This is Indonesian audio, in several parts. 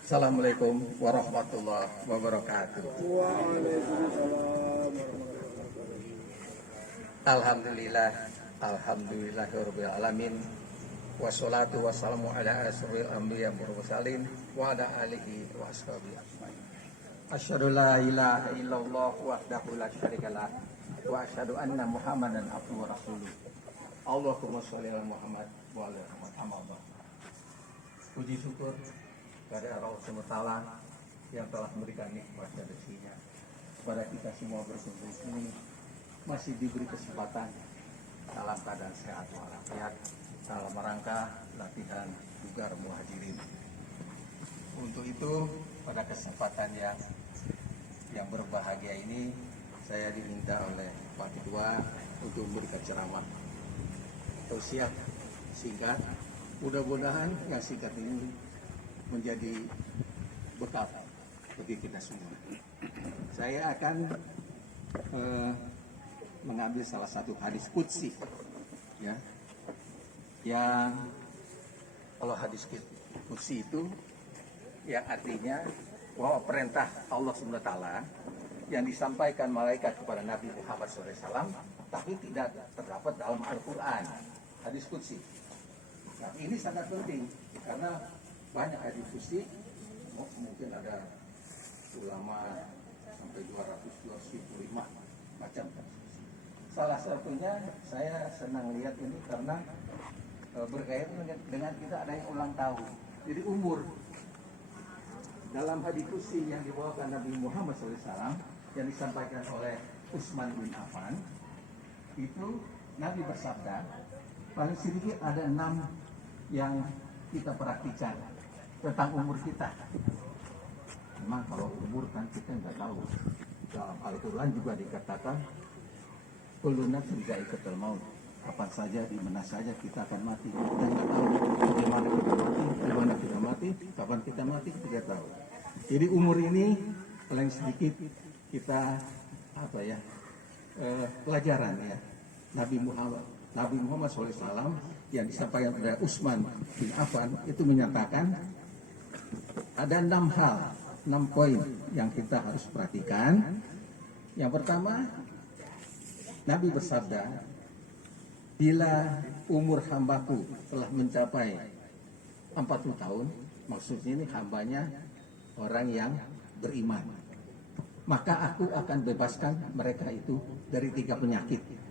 Assalamualaikum warahmatullahi wabarakatuh. Alhamdulillah, alhamdulillahirabbil alamin. Wassalatu wassalamu ala asyrofil anbiya wal mursalin wa ala alihi wa ashabihi ajmain. Asyhadu la ilaha illallah wahdahu la syarikalah wa asyhadu anna Muhammadan abduhu wa rasuluh. Allahumma sholli ala Muhammad wa ala Muhammad. Puji syukur kepada Allah SWT yang telah memberikan nikmat dan rezekinya kepada kita semua berkumpul di sini, masih diberi kesempatan dalam keadaan sehat walafiat dalam rangka latihan Bugar Muhajirin. Untuk itu pada kesempatan yang berbahagia ini saya diminta oleh Pak Ketua untuk memberikan ceramah tausiah singkat. Mudah-mudahan yang singkat ini menjadi bekal bagi kita semua. Saya akan mengambil salah satu hadis qudsi, ya, yang kalau hadis qudsi itu yang artinya bahwa perintah Allah SWT yang disampaikan malaikat kepada Nabi Muhammad SAW, tapi tidak terdapat dalam Al-Quran. Hadis qudsi. Nah, ini sangat penting karena banyak hadis qudsi, mungkin ada ulama sampai 225 macam. Salah satunya saya senang lihat ini karena berkaitan dengan kita ada yang ulang tahun. Jadi umur dalam hadis qudsi yang dibawakan Nabi Muhammad SAW yang disampaikan oleh Utsman bin Affan, itu Nabi bersabda, paling sedikit ada 6 yang kita praktikkan tentang umur kita. Memang kalau umur kan kita nggak tahu. Dalam Al-Quran juga dikatakan kullu nafsin dha'iqatul maut. Kapan saja, di mana saja kita akan mati. Kita nggak tahu bagaimana kita mati, di mana kita mati, kapan kita mati, kita tidak tahu. Jadi umur ini paling sedikit kita pelajaran ya. Nabi Muhammad SAW yang disampaikan oleh Utsman bin Affan itu menyatakan ada 6 hal, 6 poin yang kita harus perhatikan. Yang pertama, Nabi bersabda, bila umur hambaku telah mencapai 40 tahun, maksudnya ini hambanya orang yang beriman, maka aku akan bebaskan mereka itu dari 3 penyakit.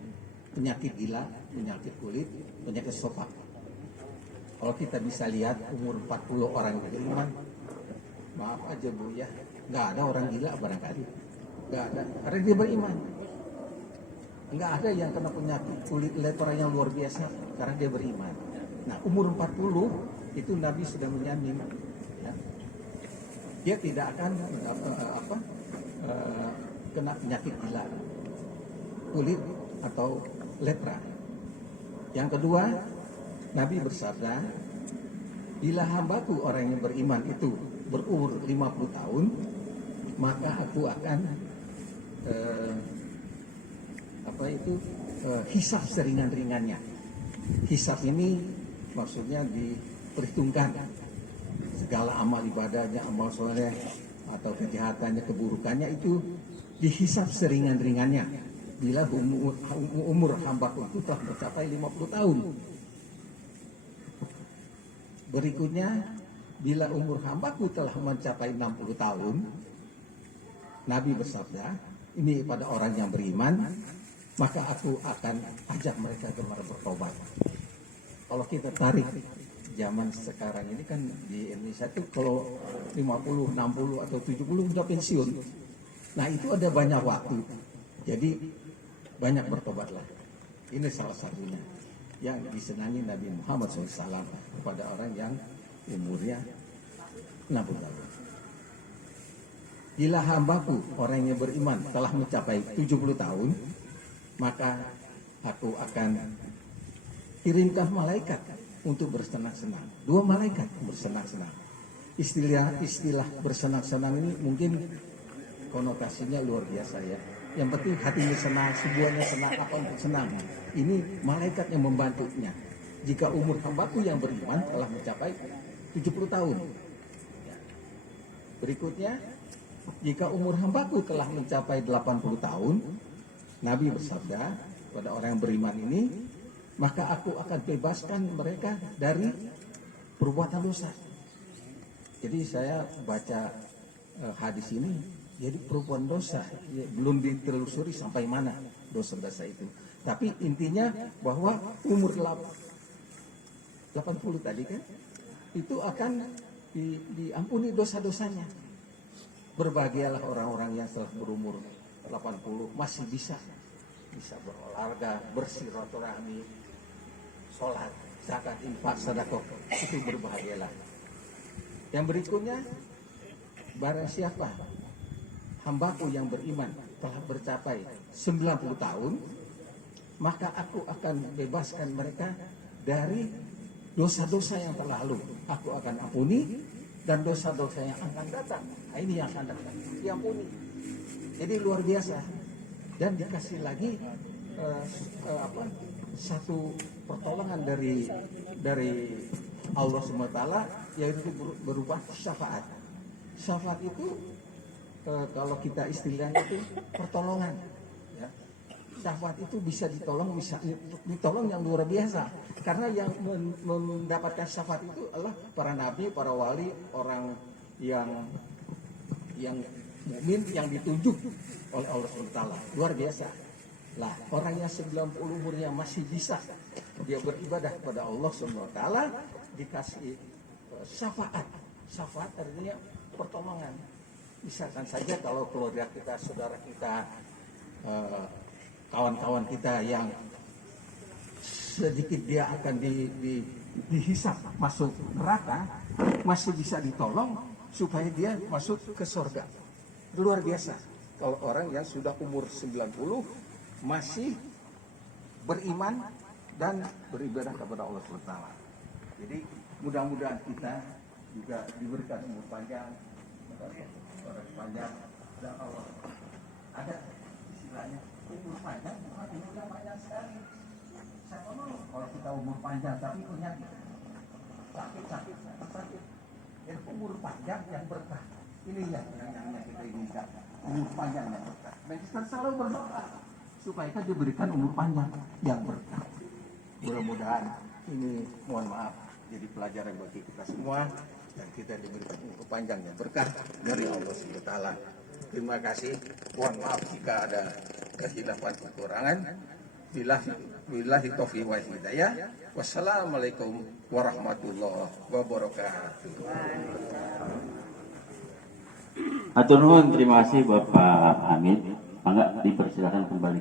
Penyakit gila, penyakit kulit, penyakit sofak. Kalau kita bisa lihat umur 40 orang yang beriman, maaf aja Bu ya, nggak ada orang gila barangkali, nggak ada, karena dia beriman. Nggak ada yang kena penyakit kulit lepra yang luar biasa karena dia beriman. Nah, umur 40 itu Nabi sudah menjamin, ya, dia tidak akan kena penyakit gila, kulit atau lepra. Yang kedua, Nabi bersabda, bila hambaku orang yang beriman itu berumur 50 tahun, maka aku akan hisab seringan-ringannya. Hisab ini maksudnya diperhitungkan segala amal ibadahnya, amal soleh atau kejahatannya, keburukannya itu dihisab seringan-ringannya. Bila umur hambaku itu telah mencapai 50 tahun. Berikutnya, bila umur hambaku telah mencapai 60 tahun, Nabi bersabda, ini pada orang yang beriman, maka aku akan ajak mereka kepada bertobat. Kalau kita tarik zaman sekarang ini kan di Indonesia itu kalau 50, 60 atau 70 sudah pensiun. Nah, itu ada banyak waktu. Jadi banyak bertobatlah. Ini salah satunya yang disenangi Nabi Muhammad SAW kepada orang yang umurnya 60 tahun. Bila hambaku orang yang beriman telah mencapai 70 tahun, maka aku akan kirimkan malaikat untuk bersenang-senang. 2 malaikat bersenang-senang. Istilah bersenang-senang ini mungkin konotasinya luar biasa ya. Yang penting hatinya senang, sebuahnya senang, apa untuk senang. Ini malaikat yang membantunya. jika umur hambaku yang beriman telah mencapai 70 tahun. Berikutnya, jika umur hambaku telah mencapai 80 tahun, Nabi bersabda pada orang yang beriman ini, maka aku akan bebaskan mereka dari perbuatan dosa. Jadi saya baca hadis ini, jadi perbuatan dosa belum ditelusuri sampai mana dosa-dosa itu. Tapi intinya bahwa umur 80 tadi kan, itu akan diampuni dosa-dosanya. Berbahagialah orang-orang yang setelah berumur 80 masih bisa berolahraga, bersilaturahmi, sholat, zakat, infak, sedekah, itu berbahagialah. Yang berikutnya, barang siapa hambaku yang beriman telah bercapai 90 tahun, maka aku akan bebaskan mereka dari dosa-dosa yang terlalu. Aku akan ampuni, dan dosa-dosa yang akan datang, ini yang akan datang diampuni. Jadi luar biasa. Dan dikasih lagi satu pertolongan dari Allah SWT, yaitu berupa syafaat. Syafaat itu kalau kita istilahnya itu pertolongan. Ya. Syafaat itu bisa ditolong yang luar biasa. Karena yang mendapatkan syafaat itu adalah para nabi, para wali, orang yang mukmin yang ditunjuk oleh Allah SWT. Luar biasa. Lah, orang yang 90 umurnya masih bisa dia beribadah kepada Allah SWT, dikasih syafaat. Syafaat artinya pertolongan. Misalkan saja kalau keluarga kita, saudara kita, kawan-kawan kita yang sedikit dia akan dihisap masuk neraka, masih bisa ditolong supaya dia masuk ke surga. Luar biasa. Kalau orang yang sudah umur 90 masih beriman dan beribadah kepada Allah SWT. Jadi mudah-mudahan kita juga diberikan umur panjang, dan Allah ada istilahnya umur panjang, umur panjang sekali. Siapa mau kalau kita umur panjang tapi penyakit, sakit. Jadi umur panjang yang berkah. Ini yang kita inginkan, umur panjang yang berkah. Kita selalu berdoa supaya kita diberikan umur panjang yang berkah. Mudah-mudahan ini, mohon maaf, jadi pelajaran bagi kita semua, dan kita diberikan umur panjang yang berkah dari Allah SWT. Terima kasih. Mohon maaf jika ada kehilafan kekurangan. Billahi taufiq wal hidayah. Wassalamualaikum warahmatullahi wabarakatuh. Atur nuhun, terima kasih Bapak Hamid. Mangga dipersilakan kembali.